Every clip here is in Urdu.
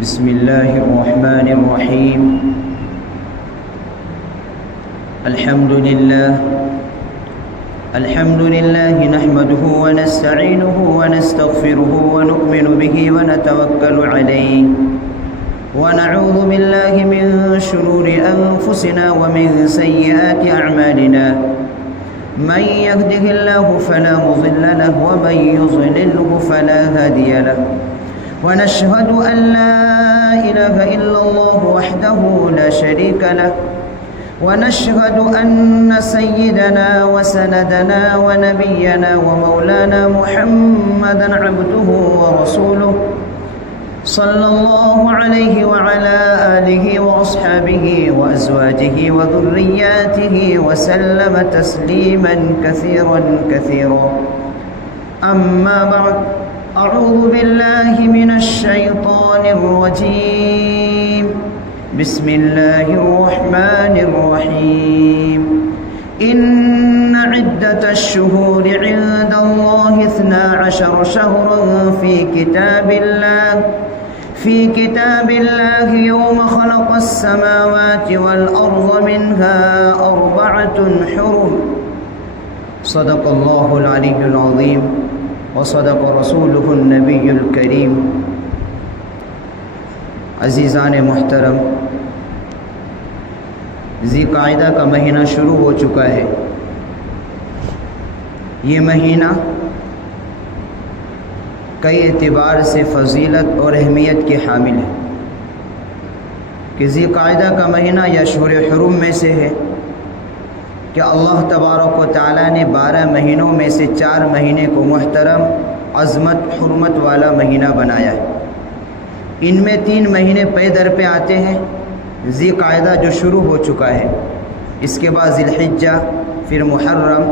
بسم الله الرحمن الرحيم. الحمد لله نحمده ونستعينه ونستغفره ونؤمن به ونتوكل عليه ونعوذ بالله من شرور أنفسنا ومن سيئات أعمالنا. من يهده الله فلا مضل له ومن يضلله فلا هادي له. ونشهد أن لا إله إلا الله وحده لا شريك له. ونشهد أن سيدنا وسندنا ونبينا ومولانا محمدا عبده ورسوله صلى الله عليه وعلى آله وأصحابه وأزواجه وذرياته وسلم تسليما كثيرا كثيرا. أما بعد، أعوذ بالله من الشيطان الرجيم. بسم الله الرحمن الرحيم. إن عدة الشهور عند الله 12 شهرا في كتاب الله يوم خلق السماوات والأرض منها 4 حرم. صدق الله العلي العظيم وصدق رسوله النبي الكريم. عزیزان محترم، ذی قعدہ کا مہینہ شروع ہو چکا ہے. یہ مہینہ کئی اعتبار سے فضیلت اور اہمیت کے حامل ہے کہ ذی قعدہ کا مہینہ یا اشہر حرم میں سے ہے کہ اللہ تبارک و تعالیٰ نے 12 مہینوں میں سے 4 مہینے کو محترم، عظمت، حرمت والا مہینہ بنایا ہے. ان میں 3 مہینے پے در پہ آتے ہیں. ذی قعدہ جو شروع ہو چکا ہے، اس کے بعد ذی الحجہ، پھر محرم،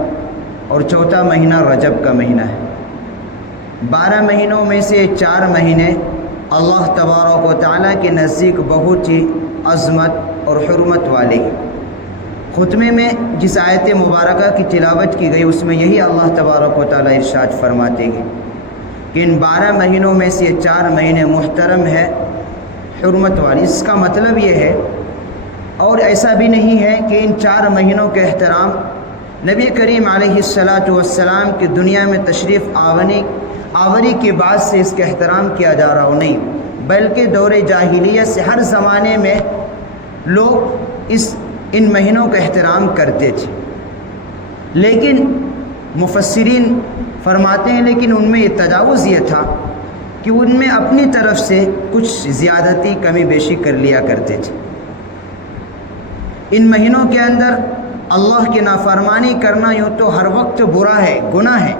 اور چوتھا مہینہ رجب کا مہینہ ہے. 12 مہینوں میں سے 4 مہینے اللہ تبارک و تعالیٰ کے نزدیک بہت ہی عظمت اور حرمت والے ہیں. خطبے میں جس آیت مبارکہ کی تلاوت کی گئی، اس میں یہی اللہ تبارک و تعالیٰ ارشاد فرماتے ہیں کہ ان 12 مہینوں میں سے 4 مہینے محترم ہے، حرمت والی. اس کا مطلب یہ ہے، اور ایسا بھی نہیں ہے کہ ان 4 مہینوں کے احترام نبی کریم علیہ السلام کی دنیا میں تشریف آوری کے بعد سے اس کا احترام کیا جا رہا ہو، نہیں، بلکہ دور جاہلیت سے ہر زمانے میں لوگ ان مہینوں کا احترام کرتے تھے. لیکن مفسرین فرماتے ہیں لیکن ان میں یہ تجاوز یہ تھا کہ ان میں اپنی طرف سے کچھ زیادتی کمی بیشی کر لیا کرتے تھے. ان مہینوں کے اندر اللہ کی نافرمانی کرنا یوں تو ہر وقت برا ہے، گناہ ہے.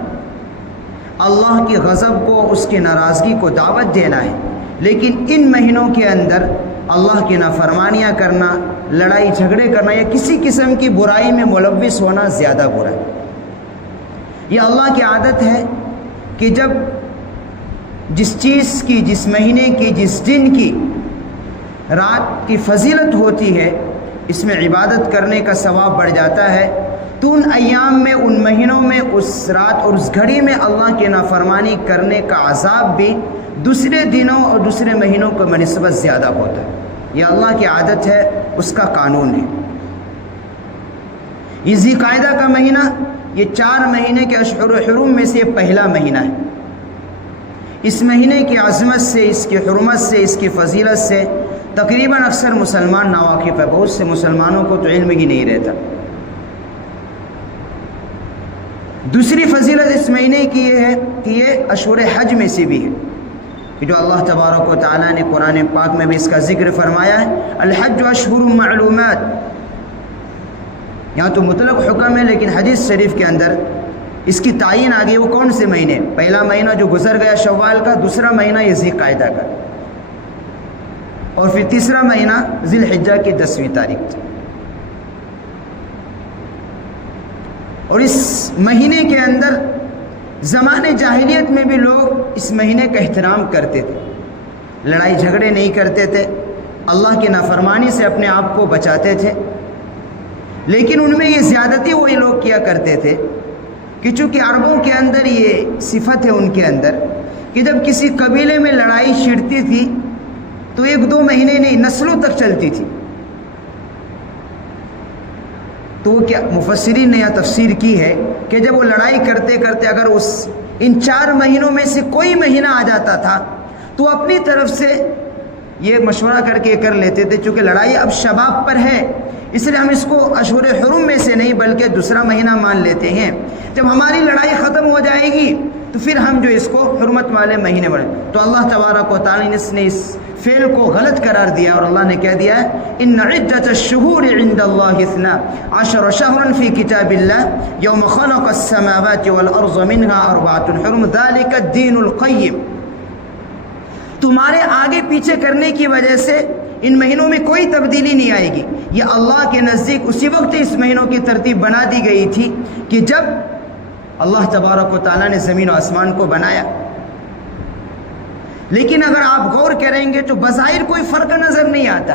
اللہ کی غضب کو، اس کی ناراضگی کو دعوت دینا ہے. لیکن ان مہینوں کے اندر اللہ کی نافرمانیاں کرنا، لڑائی جھگڑے کرنا یا کسی قسم کی برائی میں ملوث ہونا زیادہ برا ہے. یہ اللہ کی عادت ہے کہ جب جس چیز کی، جس مہینے کی، جس دن کی رات کی فضیلت ہوتی ہے، اس میں عبادت کرنے کا ثواب بڑھ جاتا ہے، تو ان ایام میں، ان مہینوں میں، اس رات اور اس گھڑی میں اللہ کی نافرمانی کرنے کا عذاب بھی دوسرے دنوں اور دوسرے مہینوں کے بنسبت زیادہ ہوتا ہے. یہ اللہ کی عادت ہے، اس کا قانون ہے. یہ ذی قعدہ کا مہینہ، یہ 4 مہینے کے اشہر حرم میں سے پہلا مہینہ ہے. اس مہینے کی عظمت سے، اس کی حرمت سے، اس کی فضیلت سے تقریباً اکثر مسلمان ناواقف ہے. بہت سے مسلمانوں کو تو علم ہی نہیں رہتا. دوسری فضیلت اس مہینے کی یہ ہے کہ یہ اشہر حج میں سے بھی ہے کہ جو اللہ تبارک و تعالیٰ نے قرآن پاک میں بھی اس کا ذکر فرمایا ہے، الحج اشہر معلومات. یہاں تو مطلق حکم ہے، لیکن حدیث شریف کے اندر اس کی تعین آ گئی. وہ کون سے مہینے؟ پہلا مہینہ جو گزر گیا شوال کا، دوسرا مہینہ یہ ذی قعدہ کا، اور پھر تیسرا مہینہ ذی الحجہ کی 10ویں تاریخ تھی. اور اس مہینے کے اندر زمانے جاہلیت میں بھی لوگ اس مہینے کا احترام کرتے تھے، لڑائی جھگڑے نہیں کرتے تھے، اللہ کی نافرمانی سے اپنے آپ کو بچاتے تھے. لیکن ان میں یہ زیادتی وہی لوگ کیا کرتے تھے کہ چونکہ عربوں کے اندر یہ صفت ہے ان کے اندر کہ جب کسی قبیلے میں لڑائی چھڑتی تھی تو 1-2 مہینے نہیں، نسلوں تک چلتی تھی. تو کیا مفسرین نے یہاں تفسیر کی ہے کہ جب وہ لڑائی کرتے کرتے اگر ان 4 مہینوں میں سے کوئی مہینہ آ جاتا تھا تو اپنی طرف سے یہ مشورہ کر کے کر لیتے تھے، چونکہ لڑائی اب شباب پر ہے اس لیے ہم اس کو اشہر حرم میں سے نہیں بلکہ دوسرا مہینہ مان لیتے ہیں. جب ہماری لڑائی ختم ہو جائے گی تو پھر ہم جو اس کو حرمت والے مہینے بڑھیں. تو اللہ تبارک و تعالی نے اس فعل کو غلط قرار دیا اور اللہ نے کہہ دیا ہے ان عدت الشہور عند اللہ 12 شہرا فی کتاب اللہ یوم خلق السماوات والارض منها 4 حرم ذلك الدین القیم. تمہارے آگے پیچھے کرنے کی وجہ سے ان مہینوں میں کوئی تبدیلی نہیں آئے گی. یہ اللہ کے نزدیک اسی وقت اس مہینوں کی ترتیب بنا دی گئی تھی کہ جب اللہ تبارک و تعالیٰ نے زمین و آسمان کو بنایا. لیکن اگر آپ غور کریں گے تو بظاہر کوئی فرق نظر نہیں آتا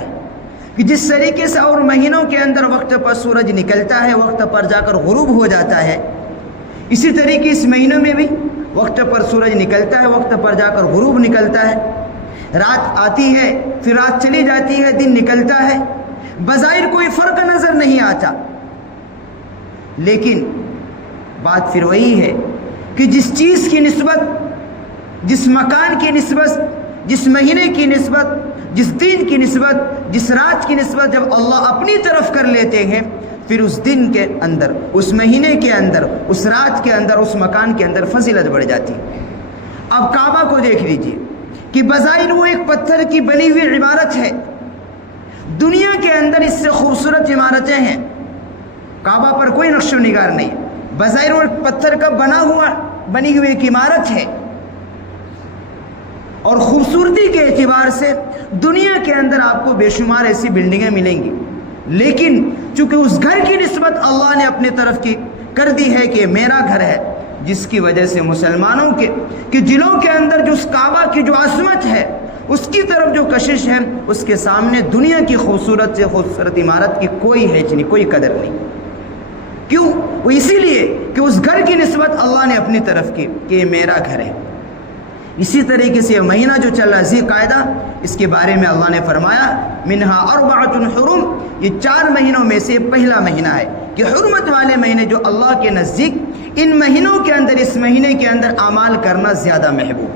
کہ جس طریقے سے اور مہینوں کے اندر وقت پر سورج نکلتا ہے وقت پر جا کر غروب ہو جاتا ہے، اسی طریقے اس مہینوں میں بھی وقت پر سورج نکلتا ہے وقت پر جا کر غروب نکلتا ہے. رات آتی ہے پھر رات چلی جاتی ہے، دن نکلتا ہے، بظاہر کوئی فرق نظر نہیں آتا. لیکن بات پھر وہی ہے کہ جس چیز کی نسبت، جس مکان کی نسبت، جس مہینے کی نسبت، جس دن کی نسبت، جس رات کی نسبت جب اللہ اپنی طرف کر لیتے ہیں پھر اس دن کے اندر، اس مہینے کے اندر، اس رات کے اندر، اس مکان کے اندر فضیلت بڑھ جاتی ہے. اب کعبہ کو دیکھ لیجئے کہ بظاہر وہ ایک پتھر کی بنی ہوئی عمارت ہے، دنیا کے اندر اس سے خوبصورت عمارتیں ہیں، کعبہ پر کوئی نقش و نگار نہیں، بظاہر وہ پتھر کا بنی ہوئی ایک عمارت ہے اور خوبصورتی کے اعتبار سے دنیا کے اندر آپ کو بے شمار ایسی بلڈنگیں ملیں گی. لیکن چونکہ اس گھر کی نسبت اللہ نے اپنی طرف کی کر دی ہے کہ میرا گھر ہے، جس کی وجہ سے مسلمانوں کے دلوں کے اندر جو اس کعبہ کی جو عظمت ہے، اس کی طرف جو کشش ہے، اس کے سامنے دنیا کی خوبصورت سے خوبصورت عمارت کی کوئی حیثیت نہیں، کوئی قدر نہیں. کیوں؟ وہ اسی لیے کہ اس گھر کی نسبت اللہ نے اپنی طرف کی کہ یہ میرا گھر ہے. اسی طریقے سے یہ مہینہ جو چل رہا ہے ذی قعدہ، اس کے بارے میں اللہ نے فرمایا منہا 4 حرم، یہ 4 مہینوں میں سے پہلا مہینہ ہے کہ حرمت والے مہینے جو اللہ کے نزدیک ان مہینوں کے اندر، اس مہینے کے اندر اعمال کرنا زیادہ محبوب.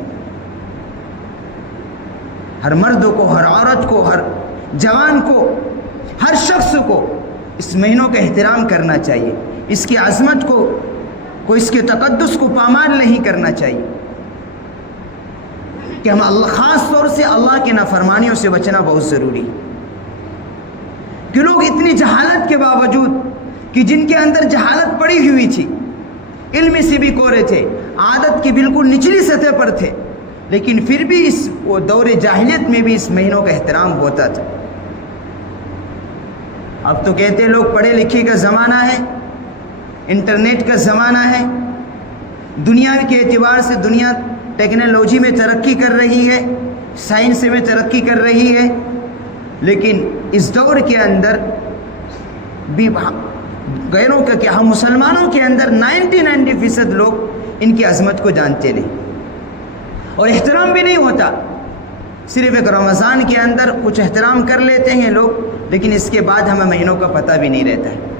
ہر مرد کو، ہر عورت کو، ہر جوان کو، ہر شخص کو اس مہینوں کا احترام کرنا چاہیے، اس کی عظمت کو اس کے تقدس کو پامال نہیں کرنا چاہیے کہ ہم خاص طور سے اللہ کی نافرمانیوں سے بچنا بہت ضروری ہے. کہ لوگ اتنی جہالت کے باوجود کہ جن کے اندر جہالت پڑی ہوئی تھی، علم سے بھی کورے تھے، عادت کی بالکل نچلی سطح پر تھے، لیکن پھر بھی اس دور جاہلیت میں بھی اس مہینوں کا احترام ہوتا تھا. اب تو کہتے لوگ پڑھے لکھے کا زمانہ ہے، انٹرنیٹ کا زمانہ ہے، دنیا کے اعتبار سے دنیا ٹیکنالوجی میں ترقی کر رہی ہے، سائنس میں ترقی کر رہی ہے، لیکن اس دور کے اندر بھی غیروں کا کہ ہم مسلمانوں کے اندر 99% لوگ ان کی عظمت کو جانتے نہیں اور احترام بھی نہیں ہوتا. صرف ایک رمضان کے اندر کچھ احترام کر لیتے ہیں لوگ، لیکن اس کے بعد ہمیں مہینوں کا پتہ بھی نہیں رہتا ہے.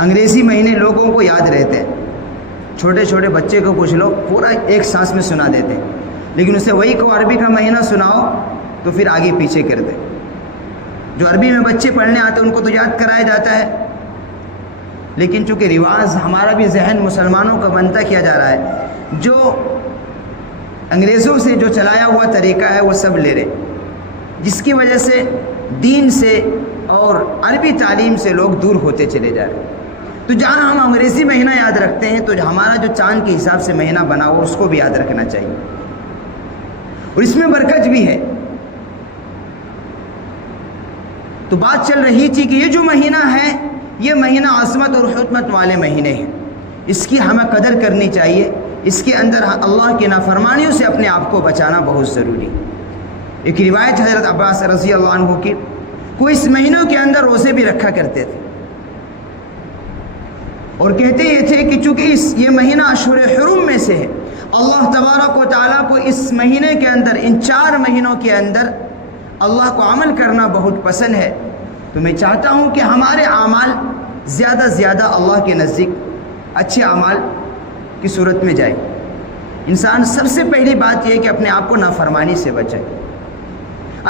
انگریزی مہینے لوگوں کو یاد رہتے ہیں، چھوٹے چھوٹے بچے کو پوچھ لو پورا ایک سانس میں سنا دیتے ہیں، لیکن اسے وہی کو عربی کا مہینہ سناؤ تو پھر آگے پیچھے کر دے. جو عربی میں بچے پڑھنے آتے ہیں ان کو تو یاد کرایا جاتا ہے، لیکن چونکہ رواج ہمارا بھی ذہن مسلمانوں کا بنتا کیا جا رہا ہے، جو انگریزوں سے جو چلایا ہوا طریقہ ہے وہ سب لے رہے، جس کی وجہ سے دین سے اور عربی تعلیم سے لوگ دور ہوتے چلے جا رہے. تو جہاں ہم انگریزی مہینہ یاد رکھتے ہیں تو ہمارا جو چاند کے حساب سے مہینہ بنا ہو اس کو بھی یاد رکھنا چاہیے، اور اس میں برکت بھی ہے. تو بات چل رہی تھی کہ یہ جو مہینہ ہے یہ مہینہ عظمت اور حکمت والے مہینے ہیں، اس کی ہمیں قدر کرنی چاہیے، اس کے اندر اللہ کی نافرمانیوں سے اپنے آپ کو بچانا بہت ضروری. ایک روایت حضرت عباس رضی اللہ عنہ کی، وہ اس مہینوں کے اندر روزے بھی رکھا کرتے تھے. اور کہتے یہ تھے کہ چونکہ یہ مہینہ اشہر حرم میں سے ہے، اللہ تبارک و تعالیٰ کو اس مہینے کے اندر، ان 4 مہینوں کے اندر اللہ کو عمل کرنا بہت پسند ہے، تو میں چاہتا ہوں کہ ہمارے اعمال زیادہ زیادہ اللہ کے نزدیک اچھے اعمال کی صورت میں جائے۔ انسان سب سے پہلی بات یہ ہے کہ اپنے آپ کو نافرمانی سے بچائے،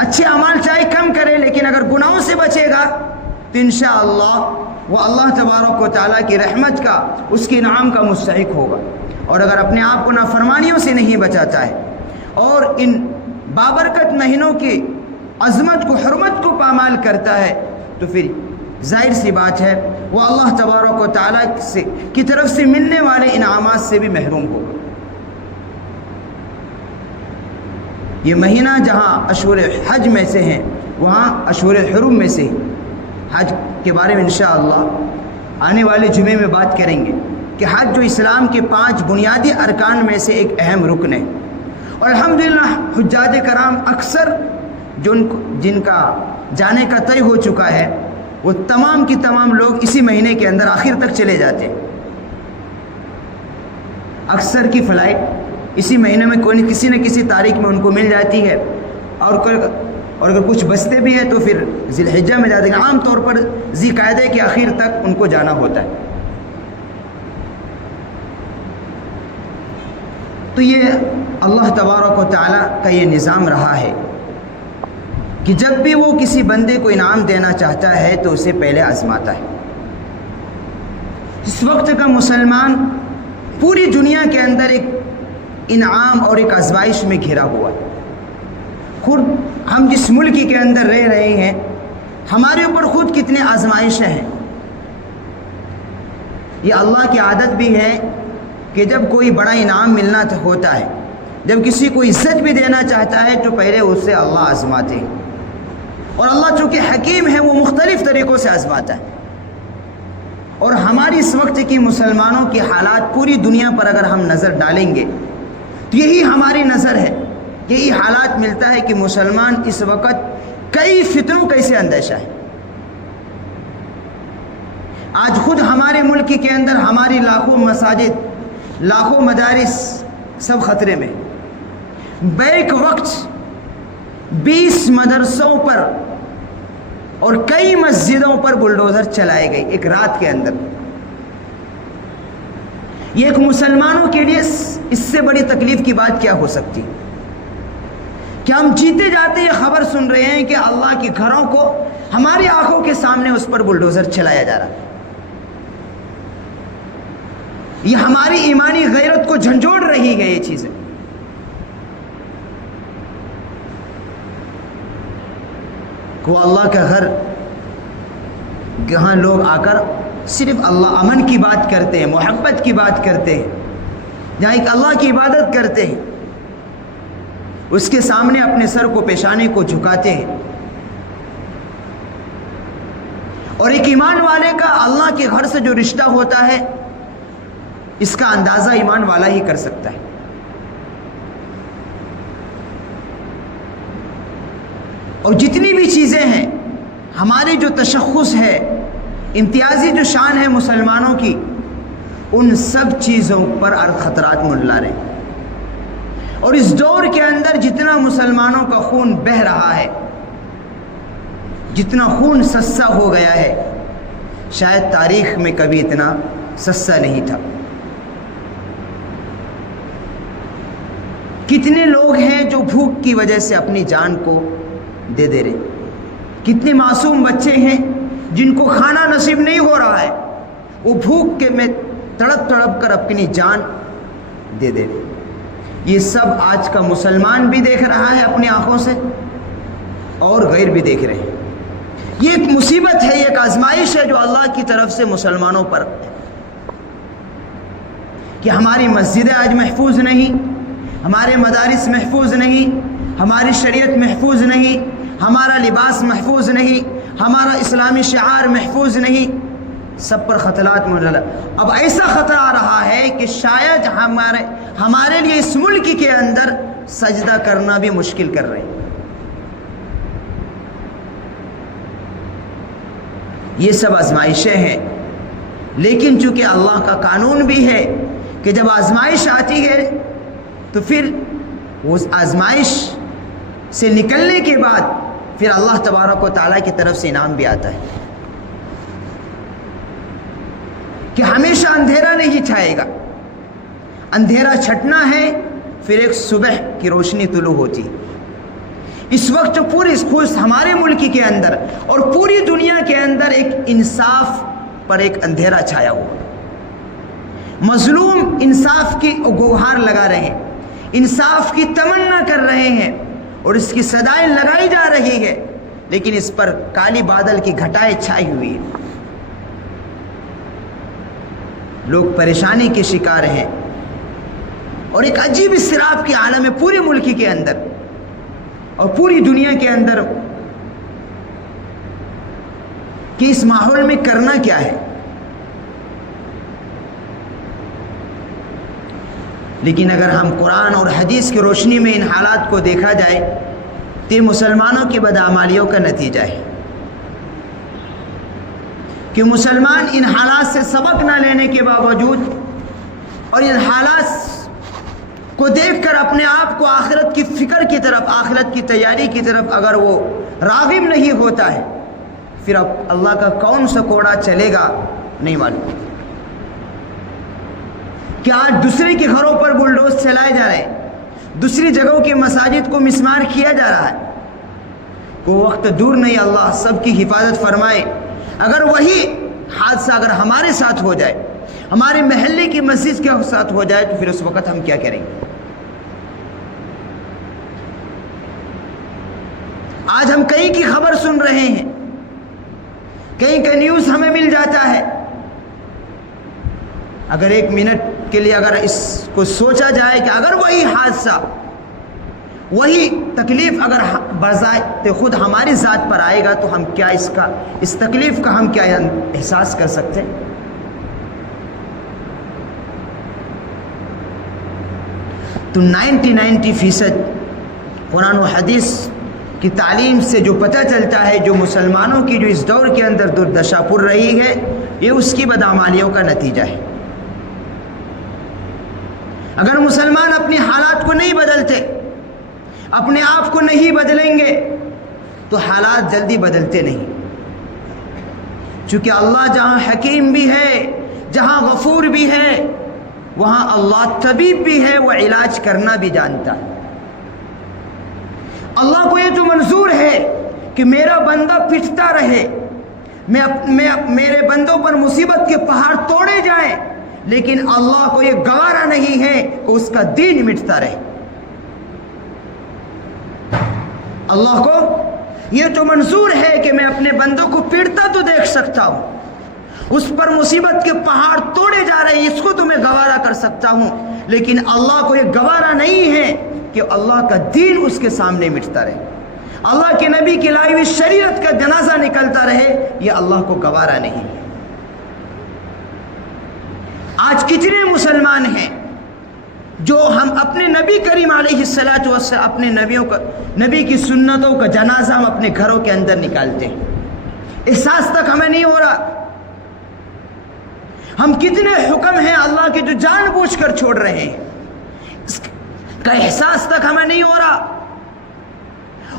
اچھے اعمال چاہے کم کرے، لیکن اگر گناہوں سے بچے گا تو انشاءاللہ وہ اللہ تبارک و تعالیٰ کی رحمت کا، اس کے انعام کا مستحق ہوگا۔ اور اگر اپنے آپ کو نافرمانیوں سے نہیں بچاتا ہے اور ان بابرکت مہینوں کی عظمت کو، حرمت کو پامال کرتا ہے، تو پھر ظاہر سی بات ہے وہ اللہ تبارک و تعالیٰ کی طرف سے ملنے والے انعامات سے بھی محروم ہوگا۔ یہ مہینہ جہاں اشہر حج میں سے ہیں، وہاں اشہر حرم میں سے حج کے بارے میں انشاءاللہ آنے والے جمعے میں بات کریں گے کہ حج جو اسلام کے 5 بنیادی ارکان میں سے ایک اہم رکن ہے، اور الحمدللہ حجاج کرام اکثر جن کا جانے کا طے ہو چکا ہے، وہ تمام کی تمام لوگ اسی مہینے کے اندر آخر تک چلے جاتے ہیں۔ اکثر کی فلائٹ اسی مہینے میں کسی نہ کسی تاریخ میں ان کو مل جاتی ہے، اور اگر کچھ بچتے بھی ہیں تو پھر ذی الحجہ میں جاتے ہیں۔ عام طور پر ذی قعدہ کے آخر تک ان کو جانا ہوتا ہے۔ تو یہ اللہ تبارک و تعالیٰ کا یہ نظام رہا ہے کہ جب بھی وہ کسی بندے کو انعام دینا چاہتا ہے تو اسے پہلے آزماتا ہے۔ اس وقت کا مسلمان پوری دنیا کے اندر ایک انعام اور ایک آزمائش میں گھرا ہوا ہے۔ خود ہم جس ملک کے اندر رہ رہے ہیں، ہمارے اوپر خود کتنے آزمائشیں ہیں۔ یہ اللہ کی عادت بھی ہے کہ جب کوئی بڑا انعام ملنا ہوتا ہے، جب کسی کو عزت بھی دینا چاہتا ہے، تو پہلے اس سے اللہ آزماتے ہیں، اور اللہ چونکہ حکیم ہے وہ مختلف طریقوں سے آزماتا ہے۔ اور ہماری اس وقت کی مسلمانوں کی حالات پوری دنیا پر اگر ہم نظر ڈالیں گے تو یہی ہماری نظر ہے، یہی حالات ملتا ہے کہ مسلمان اس وقت کئی فتنوں کا اسے اندیشہ ہے۔ آج خود ہمارے ملک کے اندر ہماری لاکھوں مساجد، لاکھوں مدارس سب خطرے میں۔ بیک وقت 20 مدرسوں پر اور کئی مسجدوں پر بلڈوزر چلائے گئے ایک رات کے اندر۔ یہ ایک مسلمانوں کے لیے اس سے بڑی تکلیف کی بات کیا ہو سکتی کہ ہم جیتے جاتے یہ خبر سن رہے ہیں کہ اللہ کے گھروں کو ہماری آنکھوں کے سامنے اس پر بلڈوزر چلایا جا رہا ہے۔ یہ ہماری ایمانی غیرت کو جھنجھوڑ رہی ہے یہ چیزیں۔ وہ اللہ کا گھر جہاں لوگ آ کر صرف اللہ امن کی بات کرتے ہیں، محبت کی بات کرتے ہیں، جہاں ایک اللہ کی عبادت کرتے ہیں، اس کے سامنے اپنے سر کو، پیشانے کو جھکاتے ہیں۔ اور ایک ایمان والے کا اللہ کے گھر سے جو رشتہ ہوتا ہے، اس کا اندازہ ایمان والا ہی کر سکتا ہے۔ اور جتنی بھی چیزیں ہیں، ہماری جو تشخص ہے، امتیازی جو شان ہے مسلمانوں کی، ان سب چیزوں پر خطرات منڈلا رہے ہیں۔ اور اس دور کے اندر جتنا مسلمانوں کا خون بہہ رہا ہے، جتنا خون سسا ہو گیا ہے، شاید تاریخ میں کبھی اتنا سسا نہیں تھا۔ کتنے لوگ ہیں جو بھوک کی وجہ سے اپنی جان کو دے رہے، کتنے معصوم بچے ہیں جن کو کھانا نصیب نہیں ہو رہا ہے، وہ بھوک کے میں تڑپ تڑپ کر اپنی جان دے رہے۔ یہ سب آج کا مسلمان بھی دیکھ رہا ہے اپنی آنکھوں سے، اور غیر بھی دیکھ رہے ہیں۔ یہ ایک مصیبت ہے، یہ ایک آزمائش ہے جو اللہ کی طرف سے مسلمانوں پر ہے کہ ہماری مسجدیں آج محفوظ نہیں، ہمارے مدارس محفوظ نہیں، ہماری شریعت محفوظ نہیں، ہمارا لباس محفوظ نہیں، ہمارا اسلامی شعار محفوظ نہیں، سب پر خطرات منڈلا۔ اب ایسا خطرہ آ رہا ہے کہ شاید ہمارے لیے اس ملک کے اندر سجدہ کرنا بھی مشکل کر رہے ہیں۔ یہ سب آزمائشیں ہیں لیکن چونکہ اللہ کا قانون بھی ہے کہ جب آزمائش آتی ہے تو پھر اس آزمائش سے نکلنے کے بعد پھر اللہ تبارک و تعالیٰ کی طرف سے انعام بھی آتا ہے کہ ہمیشہ اندھیرا نہیں چھائے گا، اندھیرا چھٹنا ہے، پھر ایک صبح کی روشنی طلوع ہوتی. اس وقت پوری ہمارے ملک کے اندر اور پوری دنیا کے اندر ایک انصاف پر ایک اندھیرا چھایا ہوا، مظلوم انصاف کی گوہار لگا رہے ہیں، انصاف کی تمنا کر رہے ہیں اور اس کی صدائیں لگائی جا رہی ہے، لیکن اس پر کالی بادل کی گھٹائیں چھائی ہوئی ہیں. لوگ پریشانی کے شکار ہیں اور ایک عجیب اضطراب کی عالم ہے پورے ملک کے اندر اور پوری دنیا کے اندر کہ اس ماحول میں کرنا کیا ہے. لیکن اگر ہم قرآن اور حدیث کی روشنی میں ان حالات کو دیکھا جائے تو یہ مسلمانوں کی بدعمالیوں کا نتیجہ ہے کہ مسلمان ان حالات سے سبق نہ لینے کے باوجود اور ان حالات کو دیکھ کر اپنے آپ کو آخرت کی فکر کی طرف، آخرت کی تیاری کی طرف اگر وہ راغب نہیں ہوتا ہے، پھر اب اللہ کا کون سا کوڑا چلے گا نہیں معلوم. کہ آج دوسرے کے گھروں پر بلڈوز چلائے جا رہے ہیں، دوسری جگہوں کی مساجد کو مسمار کیا جا رہا ہے. کوئی وقت دور نہیں اللہ سب کی حفاظت فرمائے. اگر وہی حادثہ اگر ہمارے ساتھ ہو جائے، ہمارے محلے کی مسجد کے ساتھ ہو جائے، تو پھر اس وقت ہم کیا کریں گے؟ آج ہم کہیں کی خبر سن رہے ہیں، کہیں کا نیوز ہمیں مل جاتا ہے. اگر ایک منٹ کے لیے اگر اس کو سوچا جائے کہ اگر وہی حادثہ، وہی تکلیف اگر بذات خود ہماری ذات پر آئے گا تو ہم کیا اس تکلیف کا ہم کیا احساس کر سکتے ہیں؟ تو 99% قرآن و حدیث کی تعلیم سے جو پتہ چلتا ہے، جو مسلمانوں کی جو اس دور کے اندر دردشا پر رہی ہے، یہ اس کی بدعمالیوں کا نتیجہ ہے. اگر مسلمان اپنی حالات کو نہیں بدلتے، اپنے آپ کو نہیں بدلیں گے تو حالات جلدی بدلتے نہیں. چونکہ اللہ جہاں حکیم بھی ہے، جہاں غفور بھی ہے، وہاں اللہ طبیب بھی ہے، وہ علاج کرنا بھی جانتا ہے. اللہ کو یہ تو منظور ہے کہ میرا بندہ پٹتا رہے، میرے بندوں پر مصیبت کے پہاڑ توڑے جائیں، لیکن اللہ کو یہ گوارا نہیں ہے کہ اس کا دین مٹتا رہے. اللہ کو یہ تو منظور ہے کہ میں اپنے بندوں کو پیٹتا تو دیکھ سکتا ہوں، اس پر مصیبت کے پہاڑ توڑے جا رہے ہیں، اس کو تو میں گوارا کر سکتا ہوں، لیکن اللہ کو یہ گوارا نہیں ہے کہ اللہ کا دین اس کے سامنے مٹتا رہے، اللہ کے نبی کی لائی ہوئی شریعت کا جنازہ نکلتا رہے، یہ اللہ کو گوارا نہیں ہے. آج کتنے مسلمان ہیں جو ہم اپنے نبی کریم علیہ الصلوۃ والسلام، اپنے نبی کی سنتوں کا جنازہ ہم اپنے گھروں کے اندر نکالتے ہیں، احساس تک ہمیں نہیں ہو رہا. ہم کتنے حکم ہیں اللہ کے جو جان بوجھ کر چھوڑ رہے ہیں، اس کا احساس تک ہمیں نہیں ہو رہا.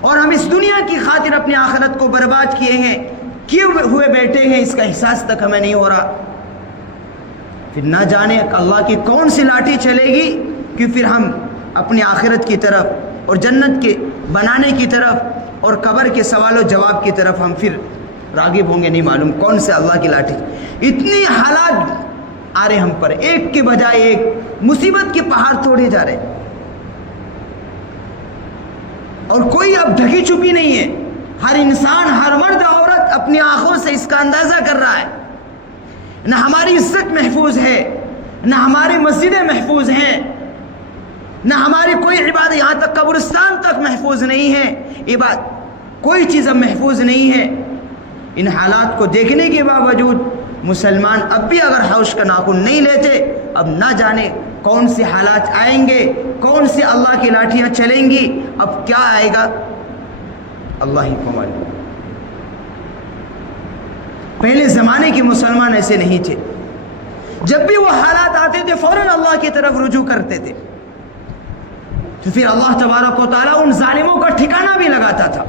اور ہم اس دنیا کی خاطر اپنی آخرت کو برباد کیے ہوئے بیٹھے ہیں، اس کا احساس تک ہمیں نہیں ہو رہا. پھر نہ جانے اللہ کی کون سی لاٹھی چلے گی کہ پھر ہم اپنی آخرت کی طرف اور جنت کے بنانے کی طرف اور قبر کے سوال و جواب کی طرف ہم پھر راغب ہوں گے، نہیں معلوم کون سے اللہ کی لاٹھی. اتنی حالات آ رہے ہم پر، ایک کے بجائے ایک مصیبت کے پہاڑ توڑے جا رہے، اور کوئی اب ڈھکی چھپی نہیں ہے. ہر انسان، ہر مرد عورت اپنی آنکھوں سے اس کا اندازہ کر رہا ہے. نہ ہماری عزت محفوظ ہے، نہ ہماری مسجدیں محفوظ ہیں، نہ ہماری کوئی عبادت، یہاں تک قبرستان تک محفوظ نہیں ہے. عبادت کوئی چیز اب محفوظ نہیں ہے. ان حالات کو دیکھنے کے باوجود مسلمان اب بھی اگر ہوش کا ناخن نہیں لیتے، اب نہ جانے کون سے حالات آئیں گے، کون سے اللہ کی لاٹھیاں چلیں گی، اب کیا آئے گا اللہ ہی کو معلوم. پہلے زمانے کے مسلمان ایسے نہیں تھے. جب بھی وہ حالات آتے تھے فوراً اللہ کی طرف رجوع کرتے تھے، تو پھر اللہ تبارک و تعالیٰ ان ظالموں کا ٹھکانہ بھی لگاتا تھا۔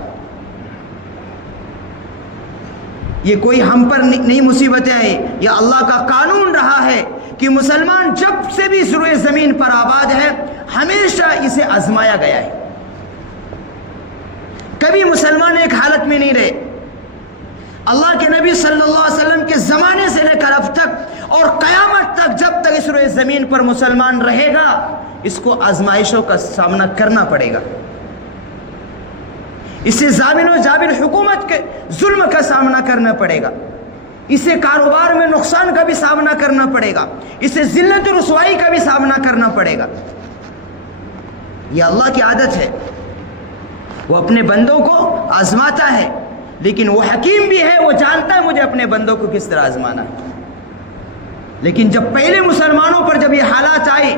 یہ کوئی ہم پر نئی مصیبتیں آئی، یا اللہ کا قانون رہا ہے کہ مسلمان جب سے بھی سروئے زمین پر آباد ہے ہمیشہ اسے آزمایا گیا ہے۔ کبھی مسلمان ایک حالت میں نہیں رہے۔ اللہ کے نبی صلی اللہ علیہ وسلم کے زمانے سے لے کر اب تک اور قیامت تک جب تک اس روئے زمین پر مسلمان رہے گا اس کو آزمائشوں کا سامنا کرنا پڑے گا، اسے ضامن و جابر حکومت کے ظلم کا سامنا کرنا پڑے گا، اسے کاروبار میں نقصان کا بھی سامنا کرنا پڑے گا، اسے ذلت و رسوائی کا بھی سامنا کرنا پڑے گا۔ یہ اللہ کی عادت ہے، وہ اپنے بندوں کو آزماتا ہے، لیکن وہ حکیم بھی ہے، وہ جانتا ہے مجھے اپنے بندوں کو کس طرح آزمانا ہے۔ لیکن جب پہلے مسلمانوں پر جب یہ حالات آئے،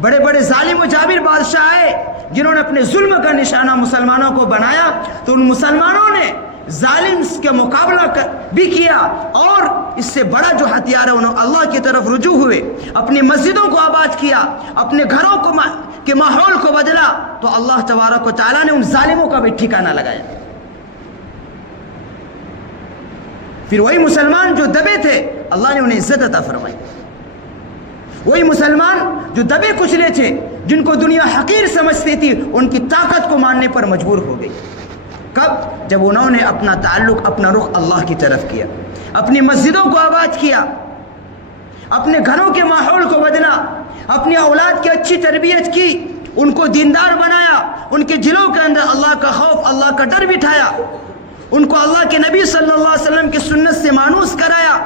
بڑے بڑے ظالم و جابر بادشاہ آئے جنہوں نے اپنے ظلم کا نشانہ مسلمانوں کو بنایا، تو ان مسلمانوں نے ظالم کے مقابلہ بھی کیا، اور اس سے بڑا جو ہتھیار ہے انہوں اللہ کی طرف رجوع ہوئے، اپنی مسجدوں کو آباد کیا، اپنے گھروں کو کے ماحول کو بدلا، تو اللہ تبارک و تعالیٰ نے ان ظالموں کا بھی ٹھکانہ لگایا۔ پھر وہی مسلمان جو دبے تھے اللہ نے انہیں عزت عطا فرمائی، وہی مسلمان جو دبے کچلے تھے، جن کو دنیا حقیر سمجھتی تھی، ان کی طاقت کو ماننے پر مجبور ہو گئی۔ کب؟ جب انہوں نے اپنا تعلق، اپنا رخ اللہ کی طرف کیا، اپنی مسجدوں کو آباد کیا، اپنے گھروں کے ماحول کو بدلا، اپنی اولاد کی اچھی تربیت کی، ان کو دیندار بنایا، ان کے دلوں کے اندر اللہ کا خوف، اللہ کا ڈر بٹھایا، ان کو اللہ کے نبی صلی اللہ علیہ وسلم کی سنت سے مانوس کرایا،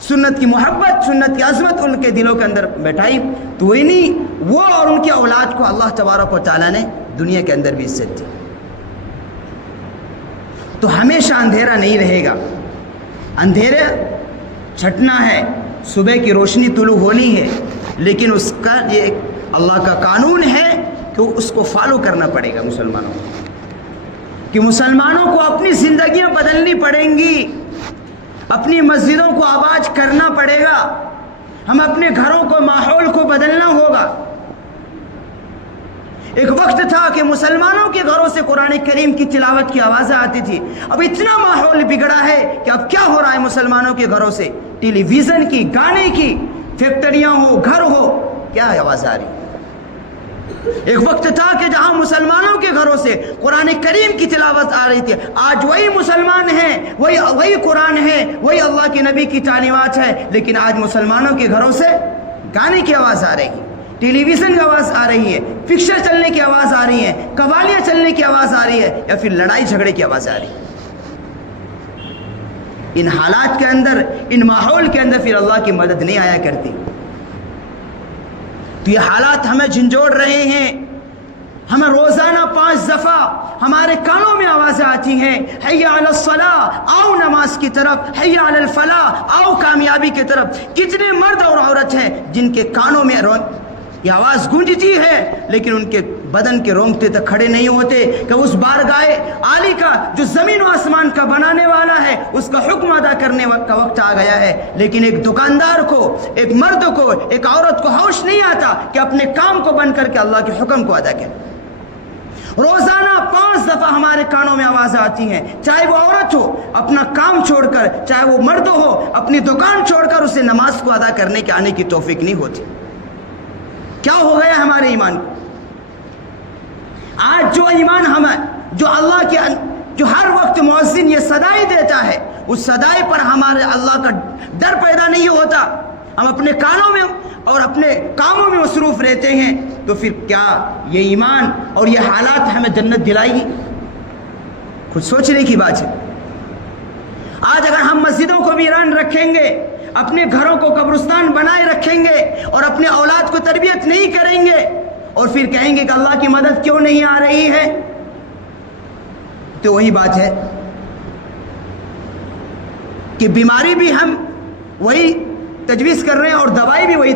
سنت کی محبت، سنت کی عظمت ان کے دلوں کے اندر بیٹھائی، تو انہیں وہ اور ان کی اولاد کو اللہ تبارک و تعالیٰ نے دنیا کے اندر بھی عزت دی۔ تو ہمیشہ اندھیرا نہیں رہے گا، اندھیرے چھٹنا ہے، صبح کی روشنی طلوع ہونی ہے، لیکن اس کا یہ اللہ کا قانون ہے کہ اس کو فالو کرنا پڑے گا مسلمانوں کو، کہ مسلمانوں کو اپنی زندگیاں بدلنی پڑیں گی، اپنی مسجدوں کو آباد کرنا پڑے گا، ہم اپنے گھروں کو، ماحول کو بدلنا ہوگا۔ ایک وقت تھا کہ مسلمانوں کے گھروں سے قرآن کریم کی تلاوت کی آوازیں آتی تھی، اب اتنا ماحول بگڑا ہے کہ اب کیا ہو رہا ہے مسلمانوں کے گھروں سے؟ ٹیلی ویژن کی، گانے کی، فیکٹریاں ہو، گھر ہو، کیا آواز آ رہی؟ ایک وقت تھا کہ جہاں مسلمانوں کے گھروں سے قرآن کریم کی تلاوت آ رہی تھی، آج وہی مسلمان ہیں، وہی قرآن ہے، وہی اللہ کے نبی کی تعلیمات ہے، لیکن آج مسلمانوں کے گھروں سے گانے کی آواز آ رہی ہے، ٹیلی ویژن کی آواز آ رہی ہے، پکچر چلنے کی آواز آ رہی ہے، قوالیاں چلنے کی آواز آ رہی ہے، یا پھر لڑائی جھگڑے کی آواز آ رہی ہے۔ ان حالات کے اندر، ان ماحول کے اندر پھر اللہ کی مدد نہیں آیا کرتی۔ تو یہ حالات ہمیں جھنجھوڑ رہے ہیں، ہمیں روزانہ 5 دفعہ ہمارے کانوں میں آوازیں آتی ہیں، حی علی الصلاۃ، آؤ نماز کی طرف، حی علی الفلاح، آؤ کامیابی کی طرف۔ کتنے مرد اور عورت ہیں جن کے کانوں میں یہ آواز گونجتی ہے، لیکن ان کے بدن کے رونگٹے تک کھڑے نہیں ہوتے کہ اس بارگاہ عالی کا جو زمین و آسمان کا بنانے والا ہے اس کا حکم ادا کرنے کا وقت آ گیا ہے۔ لیکن ایک دکاندار کو، ایک مرد کو، ایک عورت کو ہوش نہیں آتا کہ اپنے کام کو بند کر کے اللہ کے حکم کو ادا کرے۔ روزانہ 5 دفعہ ہمارے کانوں میں آوازیں آتی ہیں، چاہے وہ عورت ہو اپنا کام چھوڑ کر، چاہے وہ مرد ہو اپنی دکان چھوڑ کر، اسے نماز کو ادا کرنے کے آنے کی توفیق نہیں ہوتی۔ کیا ہو گیا ہمارے ایمان کو؟ آج جو ایمان ہمیں، جو اللہ کے، جو ہر وقت مؤذن یہ صدائی دیتا ہے، اس صدائی پر ہمارے اللہ کا ڈر پیدا نہیں ہوتا، ہم اپنے کانوں میں اور اپنے کاموں میں مصروف رہتے ہیں، تو پھر کیا یہ ایمان اور یہ حالات ہمیں جنت دلائے گی؟ خود سوچنے کی بات ہے۔ آج اگر ہم مسجدوں کو ویران رکھیں گے، اپنے گھروں کو قبرستان بنائے رکھیں گے اور اپنے اولاد کو تربیت نہیں کریں گے، اور پھر کہیں گے کہ اللہ کی مدد کیوں نہیں آ رہی ہے، تو وہی بات ہے کہ بیماری بھی ہم وہی تجویز کر رہے ہیں اور دوائی بھی وہی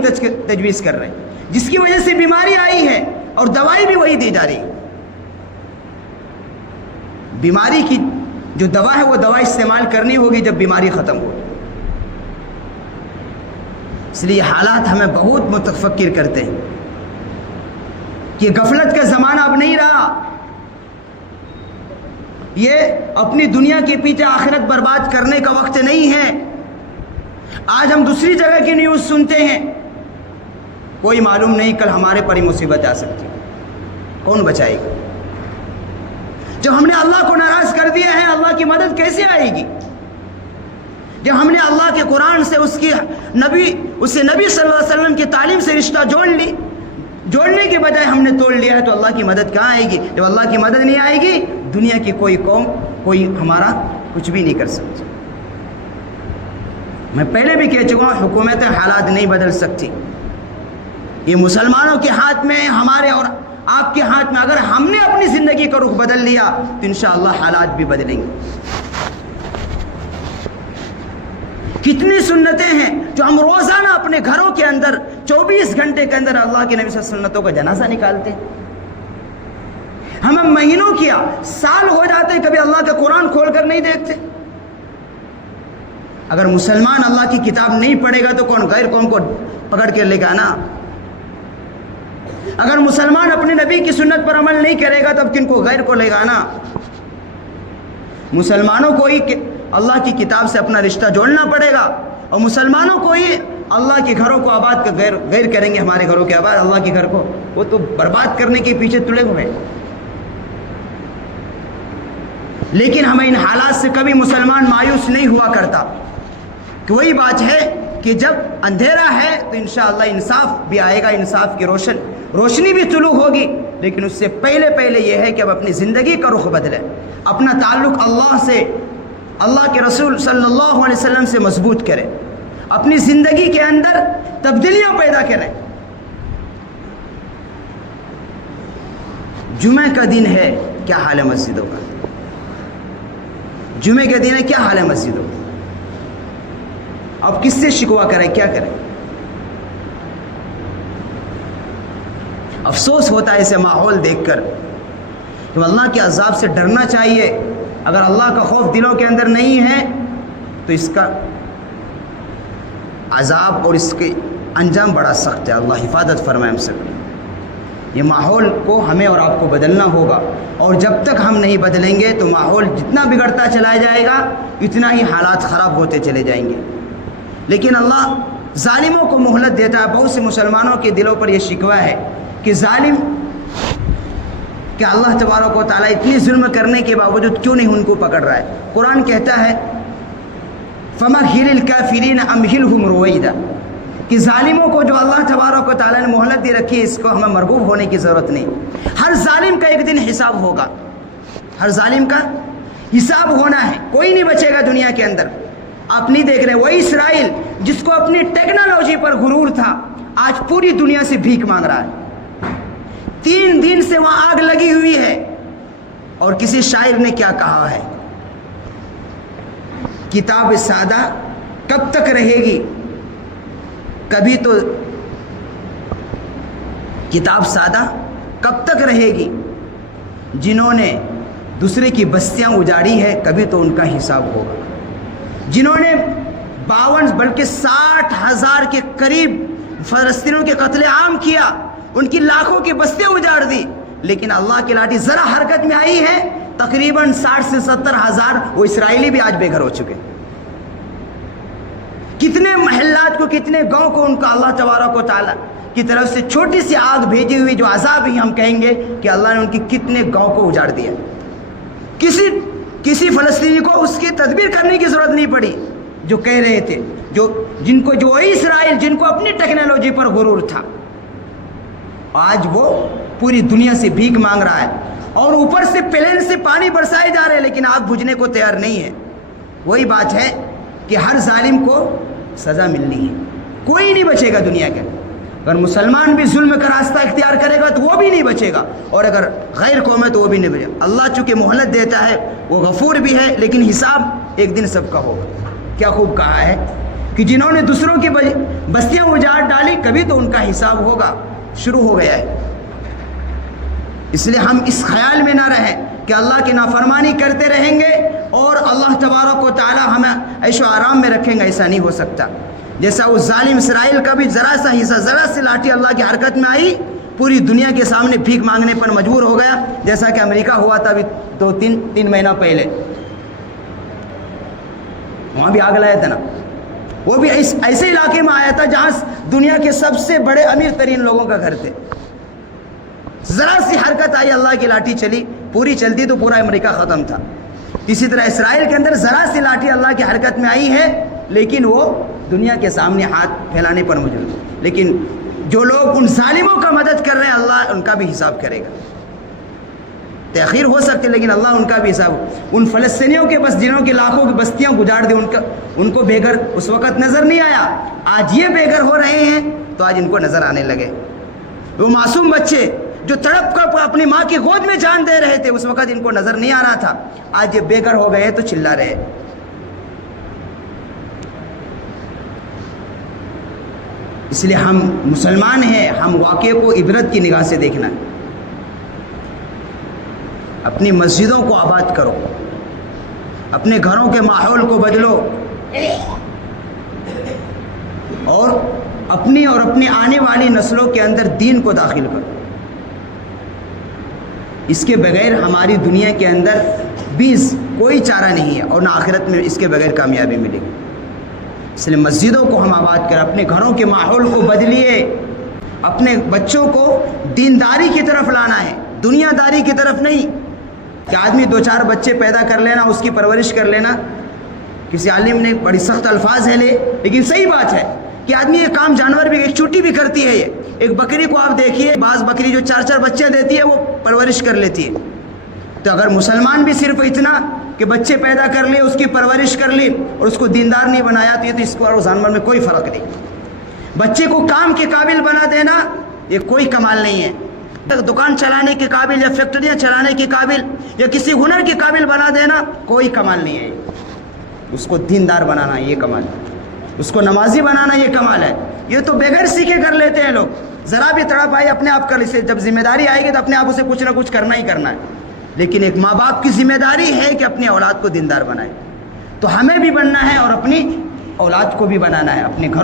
تجویز کر رہے ہیں، جس کی وجہ سے بیماری آئی ہے، اور دوائی بھی وہی دی جا رہی ہے۔ بیماری کی جو دوا ہے وہ دوا استعمال کرنی ہوگی جب بیماری ختم ہوگی۔ اس لیے حالات ہمیں بہت متفکر کرتے ہیں کہ غفلت کا زمانہ اب نہیں رہا. یہ اپنی دنیا کے پیچھے آخرت برباد کرنے کا وقت نہیں ہے. آج ہم دوسری جگہ کی نیوز سنتے ہیں, کوئی معلوم نہیں کل ہمارے پر ہی مصیبت آ سکتی, کون بچائے گا؟ جب ہم نے اللہ کو ناراض کر دیا ہے, اللہ کی مدد کیسے آئے گی؟ جب ہم نے اللہ کے قرآن سے اس نبی صلی اللہ علیہ وسلم کی تعلیم سے رشتہ جوڑنے کے بجائے ہم نے توڑ لیا ہے, تو اللہ کی مدد کہاں آئے گی؟ جب اللہ کی مدد نہیں آئے گی, دنیا کی کوئی قوم کوئی ہمارا کچھ بھی نہیں کر سکتی. میں پہلے بھی کہہ چکا ہوں, حکومتیں حالات نہیں بدل سکتی. یہ مسلمانوں کے ہاتھ میں, ہمارے اور آپ کے ہاتھ میں. اگر ہم نے اپنی زندگی کا رخ بدل لیا تو انشاءاللہ حالات بھی بدلیں گے. کتنی سنتیں ہیں جو ہم روزانہ اپنے گھروں کے اندر 24 گھنٹے کے اندر اللہ کے نبی صلی اللہ علیہ وسلم سنتوں کا جنازہ نکالتے ہیں. ہمیں مہینوں کیا سال ہو جاتے کبھی اللہ کا قرآن کھول کر نہیں دیکھتے. اگر مسلمان اللہ کی کتاب نہیں پڑھے گا تو کون غیر قوم کو پکڑ کے لے گا نا. اگر مسلمان اپنے نبی کی سنت پر عمل نہیں کرے گا تب کن کو؟ غیر کو لے گا نا. مسلمانوں کو ہی اللہ کی کتاب سے اپنا رشتہ جوڑنا پڑے گا, اور مسلمانوں کو ہی اللہ کے گھروں کو آباد غیر کریں گے. ہمارے گھروں کے آباد, اللہ کے گھر کو وہ تو برباد کرنے کے پیچھے تلے ہوئے. لیکن ہمیں ان حالات سے کبھی مسلمان مایوس نہیں ہوا کرتا, کہ وہی بات ہے کہ جب اندھیرا ہے تو انشاءاللہ انصاف بھی آئے گا, انصاف کی روشنی بھی طلوع ہوگی. لیکن اس سے پہلے یہ ہے کہ اب اپنی زندگی کا رخ بدلے, اپنا تعلق اللہ سے, اللہ کے رسول صلی اللہ علیہ وسلم سے مضبوط کرے, اپنی زندگی کے اندر تبدیلیاں پیدا کریں. جمعہ کا دن ہے, کیا حال ہے مسجدوں کا؟ جمعے کے دن ہے, کیا حال ہے مسجدوں کا؟ اب کس سے شکوہ کریں, کیا کریں؟ افسوس ہوتا ہے اسے ماحول دیکھ کر. تو اللہ کے عذاب سے ڈرنا چاہیے. اگر اللہ کا خوف دلوں کے اندر نہیں ہے تو اس کا عذاب اور اس کے انجام بڑا سخت ہے. اللہ حفاظت فرمائے ہم سب. یہ ماحول کو ہمیں اور آپ کو بدلنا ہوگا, اور جب تک ہم نہیں بدلیں گے تو ماحول جتنا بگڑتا چلا جائے گا اتنا ہی حالات خراب ہوتے چلے جائیں گے. لیکن اللہ ظالموں کو مہلت دیتا ہے. بہت سے مسلمانوں کے دلوں پر یہ شکوہ ہے کہ ظالم, کہ اللہ تبارک و تعالیٰ اتنی ظلم کرنے کے باوجود کیوں نہیں ان کو پکڑ رہا ہے. قرآن کہتا ہے فَمَهِّلِ الْكَافِرِينَ أَمْهِلْهُمْ رُوَيْدًا, کہ ظالموں کو جو اللہ تبارک و تعالیٰ نے مہلت دے رکھی ہے اس کو ہمیں مرغوب ہونے کی ضرورت نہیں. ہر ظالم کا ایک دن حساب ہوگا, ہر ظالم کا حساب ہونا ہے. کوئی نہیں بچے گا دنیا کے اندر. آپ نہیں دیکھ رہے وہی اسرائیل جس کو اپنی ٹیکنالوجی پر غرور تھا, آج پوری دنیا سے بھیک مانگ رہا ہے. 3 دن سے وہاں آگ لگی ہوئی ہے. اور کسی شاعر نے کیا کہا ہے, کتاب سادہ کب تک رہے گی, کبھی تو کتاب سادہ کب تک رہے گی. جنہوں نے دوسرے کی بستیاں اجاڑی ہے کبھی تو ان کا حساب ہوگا. جنہوں نے 52 بلکہ 60,000 کے قریب فلسطینیوں کے قتل عام کیا, ان کی لاکھوں کی بستیاں اجاڑ دی, لیکن اللہ کی لاٹھی ذرا حرکت میں آئی ہے تقریباً 60 سے 70 ہزار وہ اسرائیلی بھی آج بے گھر ہو چکے. کتنے محلات کو, کتنے گاؤں کو ان کا اللہ تبارک و تعالیٰ کی طرف سے چھوٹی سی آگ بھیجی ہوئی, جو عذاب ہی ہم کہیں گے کہ اللہ نے ان کی کتنے گاؤں کو اجاڑ دیا. کسی فلسطینی کو اس کی تدبیر کرنے کی ضرورت نہیں پڑی, جو کہہ رہے تھے, جو وہی اسرائیل جن کو اپنی ٹیکنالوجی پر غرور تھا, آج وہ پوری دنیا سے بھیک مانگ رہا ہے, اور اوپر سے پلین سے پانی برسائے جا رہے ہیں لیکن آگ بجھنے کو تیار نہیں ہے. وہی بات ہے کہ ہر ظالم کو سزا ملنی ہے, کوئی نہیں بچے گا دنیا کے. اگر مسلمان بھی ظلم کا راستہ اختیار کرے گا تو وہ بھی نہیں بچے گا, اور اگر غیر قوم ہے تو وہ بھی نہیں بچے گا. اللہ چونکہ مہلت دیتا ہے, وہ غفور بھی ہے, لیکن حساب ایک دن سب کا ہوگا. کیا خوب کہا ہے کہ جنہوں نے دوسروں کی بستیاں اجاڑ ڈالی کبھی تو ان کا حساب ہوگا. شروع ہو گیا ہے. اس لیے ہم اس خیال میں نہ رہیں کہ اللہ کی نافرمانی کرتے رہیں گے اور اللہ تبارک و تعالی ہمیں عیش و آرام میں رکھیں گے, ایسا نہیں ہو سکتا. جیسا اس ظالم اسرائیل کا بھی ذرا سا حصہ، ذرا سی لاٹھی اللہ کی حرکت میں آئی، پوری دنیا کے سامنے بھیک مانگنے پر مجبور ہو گیا، جیسا کہ امریکہ ہوا تھا ابھی تین مہینہ پہلے، وہاں بھی آگ لایا تھا نا، وہ بھی ایسے علاقے میں آیا تھا جہاں دنیا کے سب سے بڑے امیر ترین لوگوں کا گھر تھے، ذرا سی حرکت آئی، اللہ کی لاٹھی چلی، پوری چلتی تو پورا امریکہ ختم تھا۔ اسی طرح اسرائیل کے اندر ذرا سی لاٹھی اللہ کی حرکت میں آئی ہے، لیکن وہ دنیا کے سامنے ہاتھ پھیلانے پر موجود، لیکن جو لوگ ان ظالموں کا مدد کر رہے ہیں اللہ ان کا بھی حساب کرے گا۔ تاخیر ہو سکتی لیکن اللہ ان کا بھی حساب، ان فلسطینیوں کے بس جنہوں کی لاکھوں کی بستیاں گجاڑ دی، ان کو بے گھر اس وقت نظر نہیں آیا، آج یہ بے گھر ہو رہے ہیں تو آج ان کو نظر آنے لگے۔ وہ معصوم بچے جو تڑپ کر اپنی ماں کی گود میں جان دے رہے تھے اس وقت ان کو نظر نہیں آ رہا تھا، آج یہ بے گھر ہو گئے تو چلا رہے۔ اس لیے ہم مسلمان ہیں، ہم واقعے کو عبرت کی نگاہ سے دیکھنا ہے۔ اپنی مسجدوں کو آباد کرو، اپنے گھروں کے ماحول کو بدلو، اور اپنی آنے والی نسلوں کے اندر دین کو داخل کرو۔ اس کے بغیر ہماری دنیا کے اندر کوئی چارہ نہیں ہے، اور نہ آخرت میں اس کے بغیر کامیابی ملے گی۔ اس لیے مسجدوں کو ہم آباد کریں، اپنے گھروں کے ماحول کو بدلیے، اپنے بچوں کو دینداری کی طرف لانا ہے، دنیا داری کی طرف نہیں کہ آدمی 2-4 بچے پیدا کر لینا، اس کی پرورش کر لینا۔ کسی عالم نے بڑی سخت الفاظ ہے لیکن صحیح بات ہے کہ آدمی یہ کام جانور بھی ایک چوٹی بھی کرتی ہے۔ یہ ایک بکری کو آپ دیکھیے، بعض بکری جو 4 بچے دیتی ہے وہ پرورش کر لیتی ہے، تو اگر مسلمان بھی صرف اتنا کہ بچے پیدا کر لیے، اس کی پرورش کر لی اور اس کو دیندار نہیں بنایا تو یہ تو اس کو اور جانور میں کوئی فرق نہیں۔ بچے کو کام کے قابل بنا دینا یہ کوئی کمال نہیں ہے، دکان چلانے کے قابل یا فیکٹریاں چلانے کے قابل یا کسی ہنر کے قابل بنا دینا کوئی کمال نہیں ہے۔ اس کو دیندار بنانا یہ کمال ہے، اس کو نمازی بنانا یہ کمال ہے۔ یہ تو بغیر سیکھے کر لیتے ہیں لوگ، ذرا بھی تڑپ آئی اپنے آپ کر لیتے، جب ذمہ داری آئے گی تو اپنے آپ اسے کچھ نہ کچھ کرنا ہی کرنا ہے۔ لیکن ایک ماں باپ کی ذمہ داری ہے کہ اپنے اولاد کو دیندار بنائے، تو ہمیں بھی بننا ہے اور اپنی اولاد کو بھی بنانا ہے، اپنے گھروں